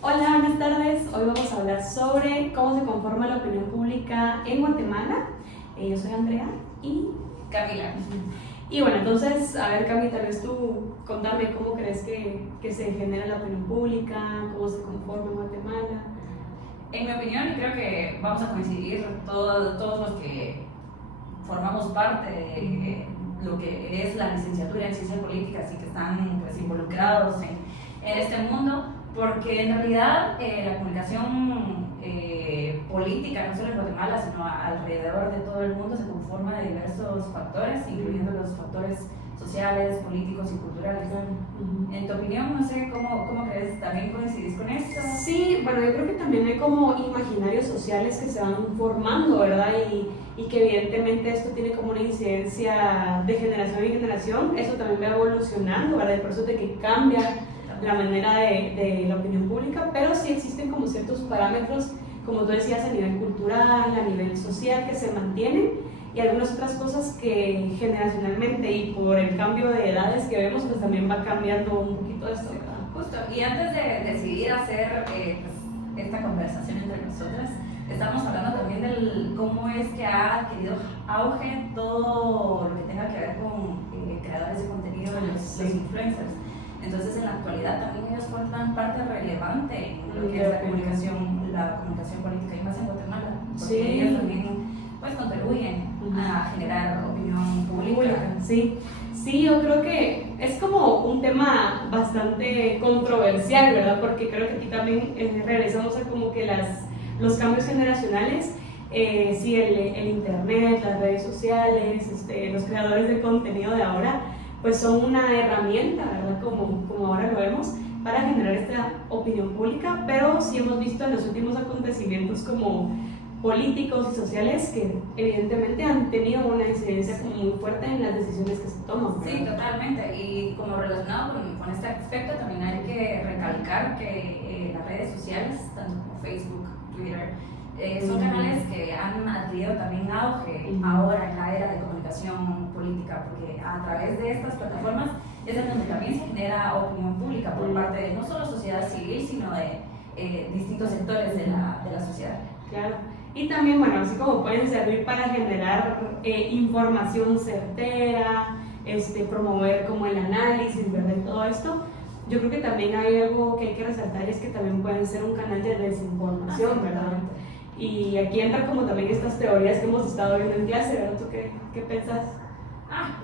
Hola, buenas tardes. Hoy vamos a hablar sobre cómo se conforma la opinión pública en Guatemala. Yo soy Andrea y Camila. Y bueno, entonces, a ver, Cami, tal vez tú contame cómo crees que se genera la opinión pública, cómo se conforma en Guatemala. En mi opinión, y creo que vamos a coincidir todos los que formamos parte de lo que es la licenciatura en ciencias políticas y que están pues, involucrados en este mundo, porque en realidad la comunicación política, no solo en Guatemala, sino alrededor de todo el mundo, se conforma de diversos factores, incluyendo los factores sociales, políticos y culturales. En tu opinión, no sé, ¿cómo crees? ¿También coincidís con esto? Sí, bueno, yo creo que también hay como imaginarios sociales que se van formando, ¿verdad? Y que evidentemente esto tiene como una incidencia de generación en generación, eso también va evolucionando, ¿verdad? Y por eso de que cambia la manera de la opinión pública, pero sí existen como ciertos parámetros, como tú decías, a nivel cultural, a nivel social, que se mantienen, y algunas otras cosas que generacionalmente y por el cambio de edades que vemos, pues también va cambiando un poquito esto, ¿verdad? Justo, y antes de decidir hacer pues, esta conversación entre nosotras, estamos hablando también del cómo es que ha adquirido auge todo lo que tenga que ver con creadores de contenido, los influencers. Entonces, en la actualidad también ellos forman parte relevante en lo que es la comunicación política, y más en Guatemala, porque ellos también pues, contribuyen a generar opinión pública. Sí, yo creo que es como un tema bastante controversial, ¿verdad? Porque creo que aquí también regresamos a como que los cambios generacionales. Sí, el internet, las redes sociales, los creadores de contenido de ahora, pues son una herramienta, ¿verdad? Como ahora lo vemos, para generar esta opinión pública, pero sí hemos visto en los últimos acontecimientos como políticos y sociales que evidentemente han tenido una incidencia como muy fuerte en las decisiones que se toman, ¿verdad? Sí, totalmente, y como relacionado con este aspecto también hay que recalcar que las redes sociales, tanto como Facebook, Twitter, son canales que han adquirido también auge ahora en la era de comunicación política, porque a través de estas plataformas es en donde también se genera opinión pública por parte de no solo sociedad civil, sino de distintos sectores de la sociedad. Claro, y también, bueno, así como pueden servir para generar información certera, promover como el análisis, ¿verdad? Y todo esto, yo creo que también hay algo que hay que resaltar, y es que también pueden ser un canal de desinformación, ¿verdad? Y aquí entran como también estas teorías que hemos estado viendo en clase, ¿verdad? ¿Tú qué pensás?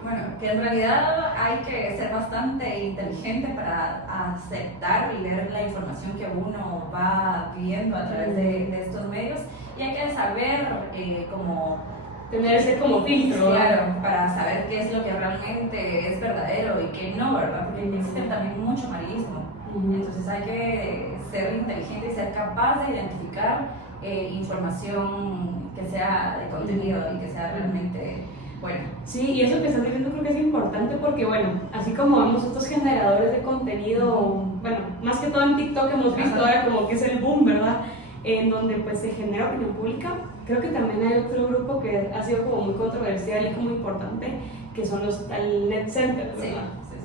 Bueno, que en realidad hay que ser bastante inteligente para aceptar y leer la información que uno va viendo a través de estos medios, y hay que saber cómo tener ese como filtro, claro, para saber qué es lo que realmente es verdadero y qué no, ¿verdad? Porque existe también mucho amarillismo. Entonces hay que ser inteligente y ser capaz de identificar información que sea de contenido y que sea realmente bueno. Sí, y eso que estás diciendo creo que es importante porque, bueno, así como vemos otros generadores de contenido, bueno, más que todo en TikTok hemos visto ahora como que es el boom, ¿verdad? En donde pues se genera opinión pública. Creo que también hay otro grupo que ha sido como muy controversial y como importante, que son los net centers, ¿verdad? Sí.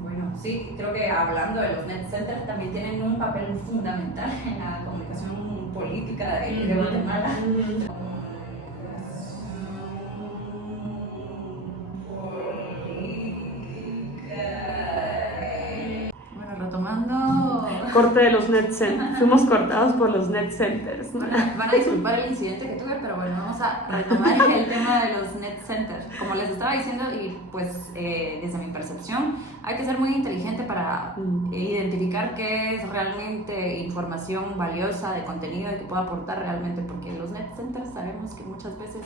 Bueno, sí, creo que hablando de los net centers también tienen un papel fundamental en la comunicación política de Guatemala. Bueno, retomando... Corte de los net centers. Fuimos cortados por los net centers. Bueno, van a disculpar el incidente que tuve, pero bueno, vamos a retomar el tema de los net centers. Como les estaba diciendo, y pues desde mi percepción, hay que ser muy inteligente para identificar qué es realmente información valiosa de contenido y que pueda aportar realmente, porque los net centers sabemos que muchas veces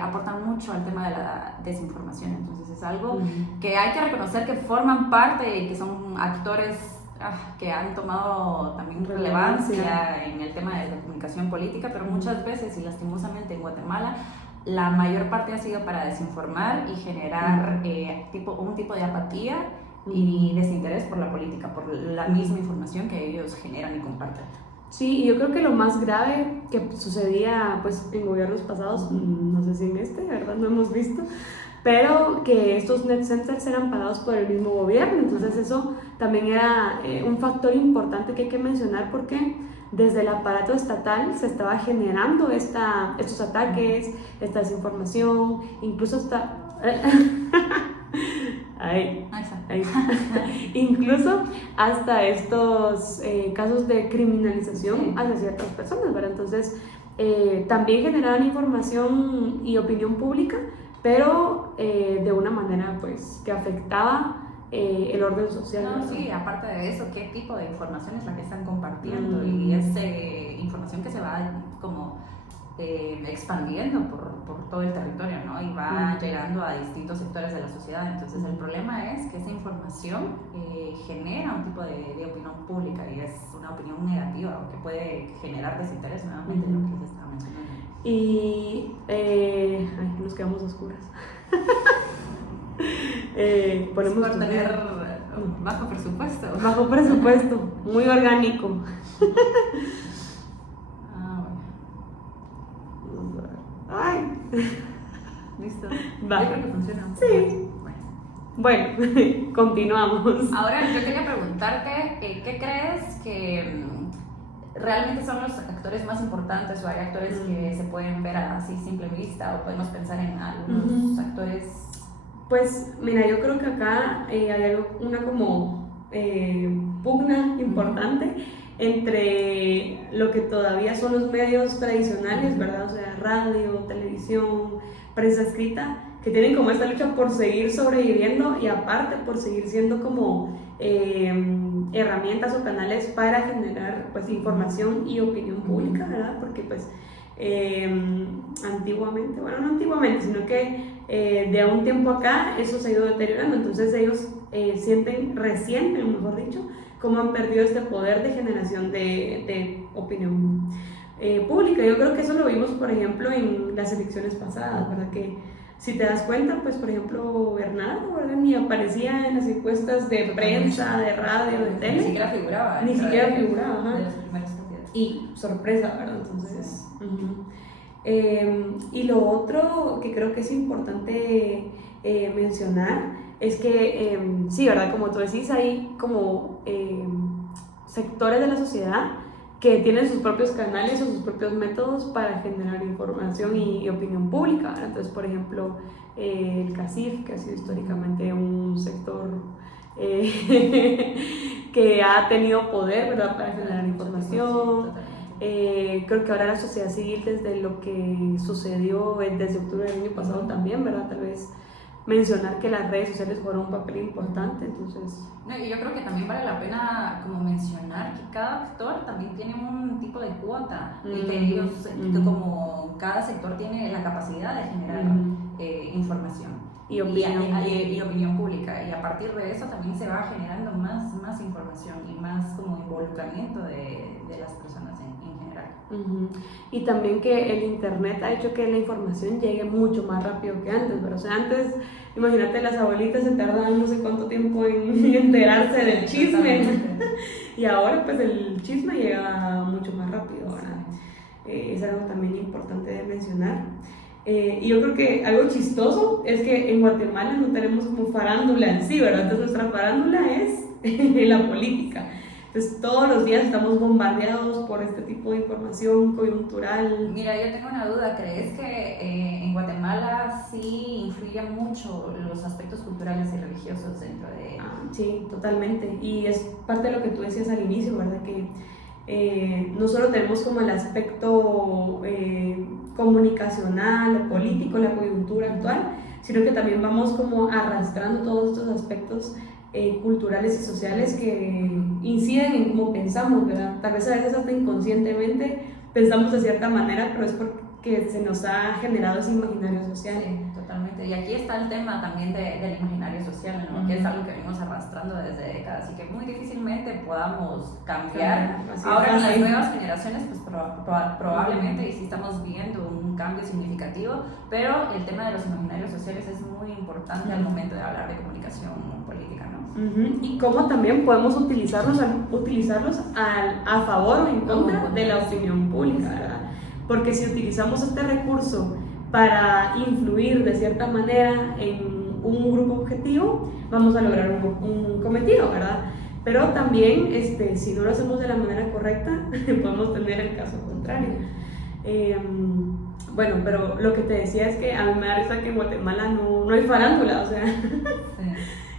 aportan mucho al tema de la desinformación. Entonces es algo que hay que reconocer que forman parte y que son actores que han tomado también relevancia en el tema de la comunicación política, pero muchas veces y lastimosamente en Guatemala la mayor parte ha sido para desinformar y generar un tipo de apatía y desinterés por la política, por la misma información que ellos generan y comparten. Sí, y yo creo que lo más grave que sucedía pues en gobiernos pasados, no sé si en ¿verdad? No hemos visto, pero que estos net centers eran pagados por el mismo gobierno. Entonces eso también era un factor importante que hay que mencionar, porque desde el aparato estatal se estaba generando estos ataques, esta desinformación, incluso hasta... Ahí está. Incluso hasta estos casos de criminalización hacia ciertas personas, ¿verdad? Entonces también generaban información y opinión pública, pero de una manera pues que afectaba el orden social. No, sí, aparte de eso, ¿qué tipo de información es la que están compartiendo? Y es información que se va como expandiendo por todo el territorio, ¿no? Y va llegando a distintos sectores de la sociedad. Entonces el problema es que esa información genera un tipo de opinión pública, y es una opinión negativa, o que puede generar desinterés, nuevamente, lo que se estaba mencionando. Y nos quedamos oscuras. Ponemos por tener bajo presupuesto. Bajo presupuesto, muy orgánico. Ay. Listo. Va. Yo creo que funciona. Sí. Bueno, continuamos. Ahora yo quería preguntarte, ¿qué crees que realmente son los actores más importantes, o hay actores que se pueden ver así simple vista, o podemos pensar en algunos actores? Pues mira, yo creo que acá hay una como pugna importante entre lo que todavía son los medios tradicionales, ¿verdad? O sea, radio, televisión, prensa escrita, que tienen como esta lucha por seguir sobreviviendo, y aparte por seguir siendo como herramientas o canales para generar pues información y opinión pública, ¿verdad? Porque pues antiguamente, bueno, no antiguamente, sino que de un tiempo acá eso se ha ido deteriorando. Entonces ellos resienten, mejor dicho, cómo han perdido este poder de generación de opinión pública. Yo creo que eso lo vimos, por ejemplo, en las elecciones pasadas, ¿verdad? Que si te das cuenta, pues por ejemplo Bernardo, ¿verdad? Ni aparecía en las encuestas de prensa, de radio, de tele. Ni siquiera figuraba. Ni siquiera figuraba, ajá. De los primeros candidatos. Y sorpresa, ¿verdad? Entonces... y lo otro que creo que es importante mencionar es que, sí, ¿verdad? Como tú decís, hay como sectores de la sociedad que tienen sus propios canales o sus propios métodos para generar información y opinión pública, ¿verdad? Entonces, por ejemplo, el CACIF, que ha sido históricamente un sector que ha tenido poder, ¿verdad?, para generar información. Creo que ahora la sociedad civil, desde lo que sucedió desde octubre del año pasado también, ¿verdad? Tal vez mencionar que las redes sociales jugaron un papel importante, entonces... No, y yo creo que también vale la pena como mencionar que cada actor también tiene un tipo de cuota, y que ellos, como cada sector tiene la capacidad de generar información y opinión pública, y a partir de eso también se va generando más información y más como involucramiento de las personas en general. Y también que el internet ha hecho que la información llegue mucho más rápido que antes, pero o sea, antes, imagínate, las abuelitas se tardaban no sé cuánto tiempo en enterarse del chisme, y ahora pues el chisme llega mucho más rápido, ¿verdad? Es algo también importante de mencionar. Y yo creo que algo chistoso es que en Guatemala no tenemos como farándula en sí, ¿verdad? Entonces nuestra farándula es la política. Entonces todos los días estamos bombardeados por este tipo de información coyuntural. Mira, yo tengo una duda. ¿Crees que en Guatemala sí influyen mucho los aspectos culturales y religiosos dentro de...? Sí, totalmente. Y es parte de lo que tú decías al inicio, ¿verdad? Que no solo tenemos como el aspecto comunicacional o político, la coyuntura actual, sino que también vamos como arrastrando todos estos aspectos culturales y sociales que inciden en cómo pensamos, ¿verdad? Tal vez a veces hasta inconscientemente pensamos de cierta manera, pero es porque se nos ha generado ese imaginario social. Sí, totalmente. Y aquí está el tema también del imaginario social, ¿no? Que es algo que venimos arrastrando desde décadas y que muy difícilmente podamos cambiar. Ahora en las nuevas generaciones, pues probablemente, y sí estamos viendo un cambio significativo, pero el tema de los imaginarios sociales es muy importante al momento de hablar de comunicación política, ¿no? Y cómo también podemos utilizarlos a favor o en contra de la opinión pública, ¿verdad? Porque si utilizamos este recurso para influir de cierta manera en un grupo objetivo, vamos a lograr un cometido, ¿verdad? Pero también, si no lo hacemos de la manera correcta, podemos tener el caso contrario. Bueno, pero lo que te decía es que a mí me da risa que en Guatemala no hay farándula, o sea,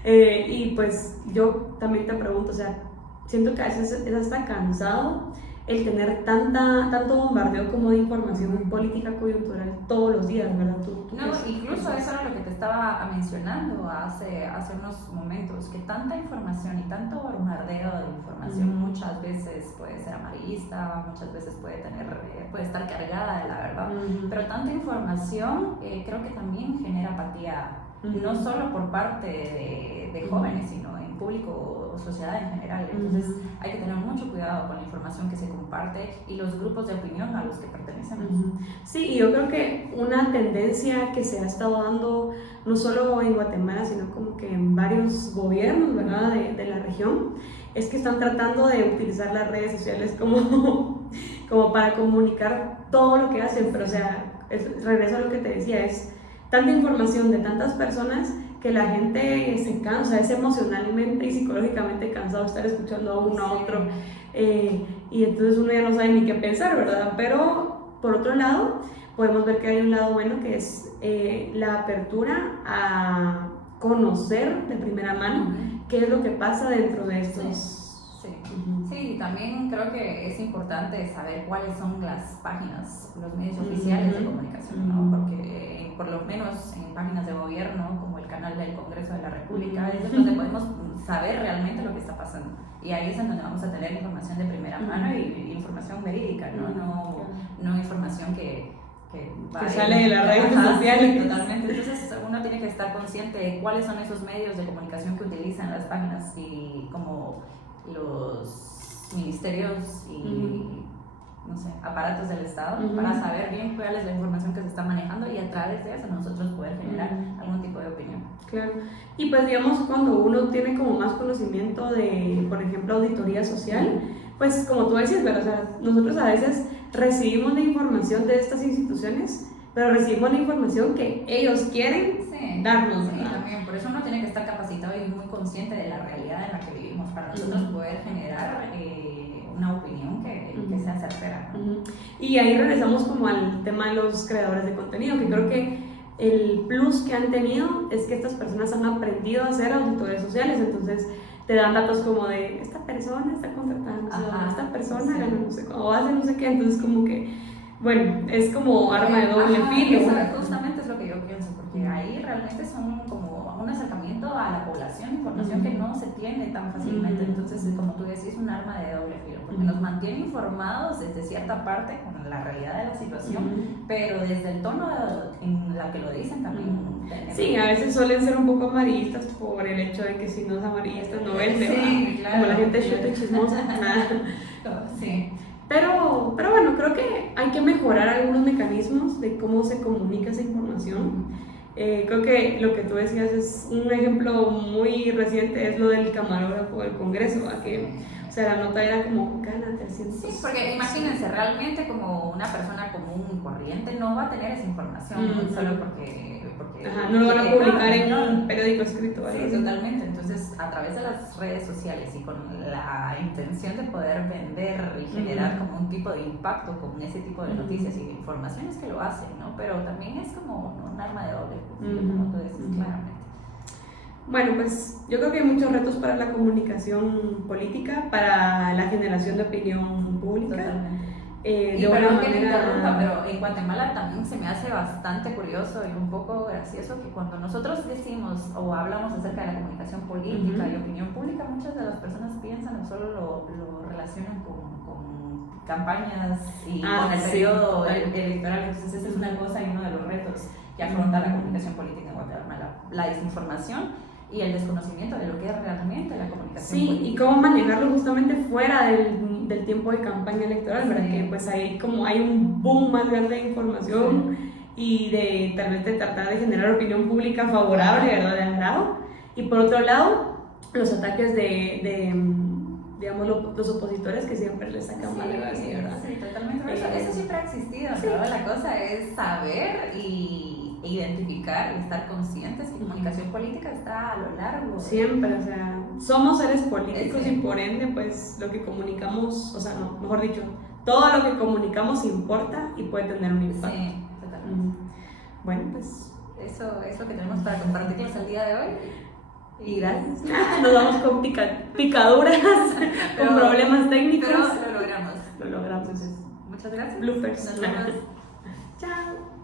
sí. Y pues yo también te pregunto, o sea, siento que a veces es hasta cansado el tener tanto bombardeo como de información política coyuntural todos los días, ¿verdad? No, incluso eso era lo que te estaba mencionando hace unos momentos, que tanta información y tanto bombardeo de información muchas veces puede ser amarillista, muchas veces puede estar cargada de la verdad, pero tanta información creo que también genera apatía, no solo por parte de jóvenes, sino en público o sociedad en general. Entonces hay que tener mucho cuidado con la información que se comparte y los grupos de opinión a los que pertenecemos. Sí, y yo creo que una tendencia que se ha estado dando no solo en Guatemala, sino como que en varios gobiernos, ¿verdad?, de la región, es que están tratando de utilizar las redes sociales como para comunicar todo lo que hacen, pero o sea, regreso a lo que te decía, es tanta información de tantas personas que la gente se cansa, es emocionalmente y psicológicamente cansado de estar escuchando a uno a otro, y entonces uno ya no sabe ni qué pensar, ¿verdad? Pero por otro lado, podemos ver que hay un lado bueno, que es la apertura a conocer de primera mano qué es lo que pasa dentro de estos. Sí, y también creo que es importante saber cuáles son las páginas, los medios oficiales de comunicación, ¿no? Porque por lo menos en páginas de gobierno, como el canal del Congreso de la República, es donde podemos saber realmente lo que está pasando. Y ahí es en donde vamos a tener información de primera mano y información verídica, no información que sale de las redes sociales. Totalmente. Entonces uno tiene que estar consciente de cuáles son esos medios de comunicación que utilizan las páginas y como los ministerios y no sé, aparatos del Estado para saber bien cuál es la información que se está manejando y a través de eso nosotros poder generar algún tipo de opinión. Claro. Y pues digamos, cuando uno tiene como más conocimiento de, por ejemplo, auditoría social, pues como tú decías, ¿verdad? O sea, nosotros a veces recibimos la información de estas instituciones, pero recibimos la información que ellos quieren darnos. Sí, también, por eso uno tiene que estar capacitado y muy consciente de la realidad en la que vivimos para nosotros poder generar una opinión que sea certera, ¿no? Y ahí regresamos como al tema de los creadores de contenido, que creo que el plus que han tenido es que estas personas han aprendido a hacer auditores sociales, entonces te dan datos como de esta persona está contratando, esta persona gana no sé, o hace no sé qué, entonces como que, bueno, es como arma de doble filo. Eso justamente es lo que yo pienso, porque ahí realmente son como un acercamiento a la población, información que no se tiene tan fácilmente, entonces como tú decís, es un arma de doble filo, porque nos mantiene informados desde cierta parte con la realidad de la situación, pero desde el tono en la que lo dicen también. Sí, a veces suelen ser un poco amarillistas por el hecho de que si no es amarillista no vende, sí, claro, como la gente chuta y chismosa. Sí. Pero bueno, creo que hay que mejorar algunos mecanismos de cómo se comunica esa información. Creo que lo que tú decías es un ejemplo muy reciente, es lo del camarógrafo del Congreso, que, o sea, la nota era como gana 300. Sí, porque imagínense, realmente como una persona común y corriente no va a tener esa información solo porque no lo van a publicar en un periódico escrito. Sí, totalmente. Entonces, a través de las redes sociales y con la intención de poder vender y generar como un tipo de impacto con ese tipo de noticias y de informaciones que lo hacen, ¿no? Pero también es como un arma de doble filo, como tú decís, claramente. Bueno, pues yo creo que hay muchos retos para la comunicación política, para la generación de opinión pública. Totalmente. Y perdón que me interrumpa, pero en Guatemala también se me hace bastante curioso y un poco gracioso que cuando nosotros decimos o hablamos acerca de la comunicación política y opinión pública, muchas de las personas piensan o solo lo relacionan con campañas y con el periodo electoral. Entonces esa es una cosa y uno de los retos que afronta la comunicación política en Guatemala, la desinformación y el desconocimiento de lo que es realmente la comunicación política. Y cómo manejarlo justamente fuera del tiempo de campaña electoral, ¿verdad? Que pues hay un boom más grande de información y de tal vez de tratar de generar opinión pública favorable, ¿verdad? De un lado. Y por otro lado, los ataques de digamos, los opositores que siempre les sacan mal así, ¿verdad? Sí, totalmente. Eso siempre ha existido, pero la cosa es saber y identificar y estar conscientes que comunicación política está a lo largo. Siempre, o sea, somos seres políticos y por ende, pues, lo que comunicamos, o sea, no, mejor dicho, todo lo que comunicamos importa y puede tener un impacto. Sí, totalmente. Bueno, pues... Eso es lo que tenemos para compartirles el día de hoy. Y gracias. Nos vamos con picaduras, con problemas técnicos. Pero lo logramos. Lo logramos. Muchas gracias. Bloopers. Nos vemos. Chao.